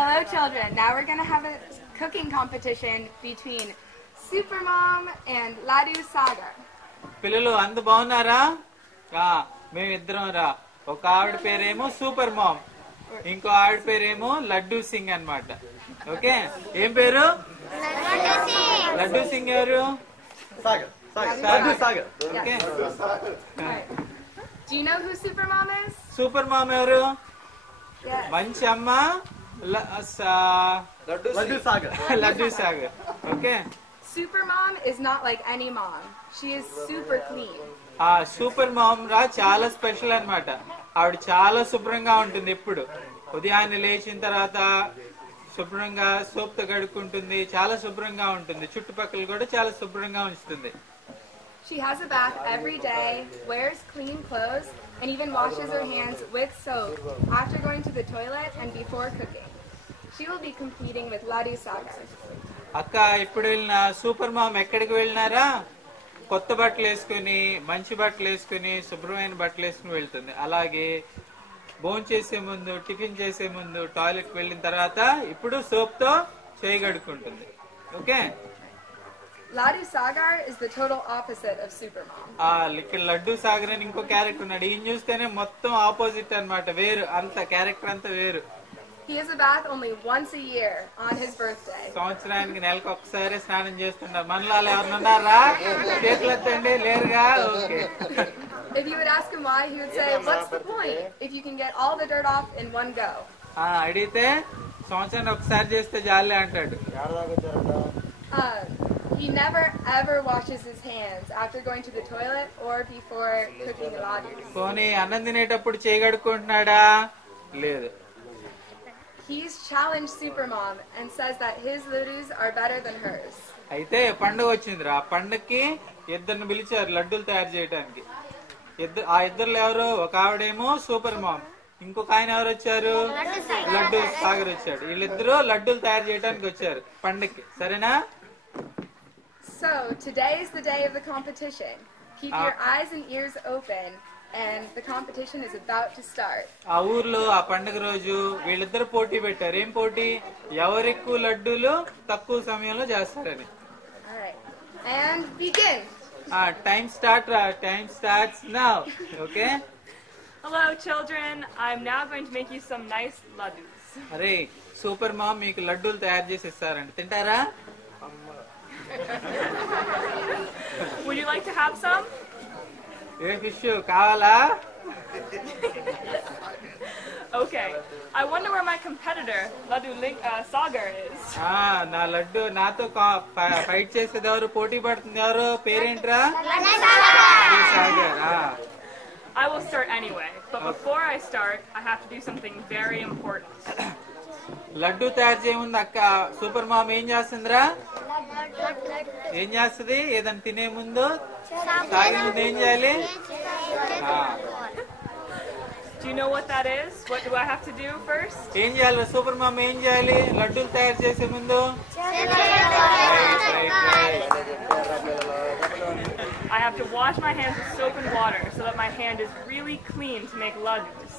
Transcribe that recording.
Hello, children. Now we're going to have a cooking competition between Supermom and Laddu Sagar. పిల్లలు అందు బాగున్నారా? మేమిద్దరం రా. ఒక ఆవిడ పేరేమో సూపర్ మామ్, ఇంకో ఆవిడ పేరేమో లడ్డూ సింగ్ అన్నమాట. ఓకే, ఏం పేరు? లడ్డూ సింగ్ ఎవరు? Okay, Do you know who Supermom is? Supermom ఎవరు? Yes. మంచి అమ్మ Laddu Sagar. Okay, Supermom is not like any mom. She is super clean. Super mom రా చాలా స్పెషల్ అన్నమాట. ఆవిడ చాలా శుభ్రంగా ఉంటుంది. ఎప్పుడు ఉదయాన్నే లేచిన తర్వాత శుభ్రంగా సోప్ తో కడుక్కుంటుంది, చాలా శుభ్రంగా ఉంటుంది. చుట్టుపక్కల కూడా చాలా శుభ్రంగా ఉంచుతుంది. She has a bath every day, wears clean clothes, and even washes her hands with soap after going to the toilet and before cooking. She will be competing with Laddu Sagar. అక్క ఇప్పుడు వెళ్ళిన super mom ఎక్కడికి వెళ్ళినారా? కొత్త బట్టలు వేసుకుని, మంచి బట్టలు వేసుకుని, శుభ్రమైన బట్టలు వేసుకుని వెళ్తుంది. అలాగే భోజనం చేసే ముందు, టిఫిన్ చేసే ముందు, టాయిలెట్ వెళ్ళిన తర్వాత ఇప్పుడు సోప్ తో చేయగడుకుంటుంది. Okay, Laddu Sagar is the total opposite of Supermom. ఇక్కడ లడ్డూ సాగర్ అని ఇంకో క్యారెక్టర్ ఉన్నాడు. ఈయన చూస్తేనే మొత్తం ఆపోజిట్ అన్నమాట. వేరు, అంత క్యారెక్టర్ అంతా వేరు. He has a bath only once a year on his birthday. సంవత్సరానికి నెలకు ఒక్కసారి స్నానం చేస్తున్నారు. మనలో ఎవరు ఉన్నారా? చేతులు ఎత్తండి. లేరుగా? Okay. If you would ask him why, he would say, "What's the point if you can get all the dirt off in one go?" అడిగితే సంవత్సరానికి ఒకసారి చేస్తే జాలే అంటాడు. He never ever washes his hands after going to the toilet or before cooking laddu. పోనీ అన్నం తినేటప్పుడు చేయగడుకుంటున్నాడా? లేదు. He's challenged Supermom and says that his laddus are better than hers. అయితే పండుగ వచ్చిందిరా. ఆ పండుగకి ఇద్దరిని పిలిచారు లడ్డూలు తయారు చేయడానికి. ఆ ఇద్దరు ఎవరు? ఒక ఆవిడేమో సూపర్ మామ్, ఇంకొక ఆయన ఎవరు వచ్చారు? లడ్డూ సాగర్ వచ్చాడు. వీళ్ళిద్దరూ లడ్డూలు తయారు చేయడానికి వచ్చారు పండుగకి. సరేనా? So today is the day of the competition. Keep your eyes and ears open, and the competition is about to start. ఆ ఊర్లో ఆ పండుగ రోజు వీళ్ళిద్దరు పోటీ పెట్టారు. ఏం పోటీ? ఎవరెక్కువ లడ్డూలు తక్కువ సమయంలో చేస్తారని. All right, and begin. Time start రా. Time starts now. Okay. Hello, children. I'm now going to make you some nice laddus. అరే, సూపర్ మామ్ మీకు లడ్డూలు తయారు చేసి ఇస్తారండి. తింటారా? Would you like to have some? A fish కావాలా? Okay. I wonder where my competitor, Laddu Sagar, is. నా లడ్డు నాతో ఫైట్ చేసేది ఎవరు? పోటీ పడుతుంది ఎవరు? పేరేంట్రా? Sagar. I will start anyway, but before I start, I have to do something very important. Laddu తయారు చేయముందు అక్క సూపర్ మామ్ ఏం చేస్తుందిరా? ఏం చేస్తుంది? ఏదైనా తినే ముందు, తాగే ముందు ఏం చేయాలి? Do you know what that is? What do I have to do first? ఏం చేయాలి? సూపర్ మామ్ ఏం చేయాలి లడ్డూలు తయారు చేసే ముందు? I have to wash my hands with soap and water so that my hand is really clean to make laddus.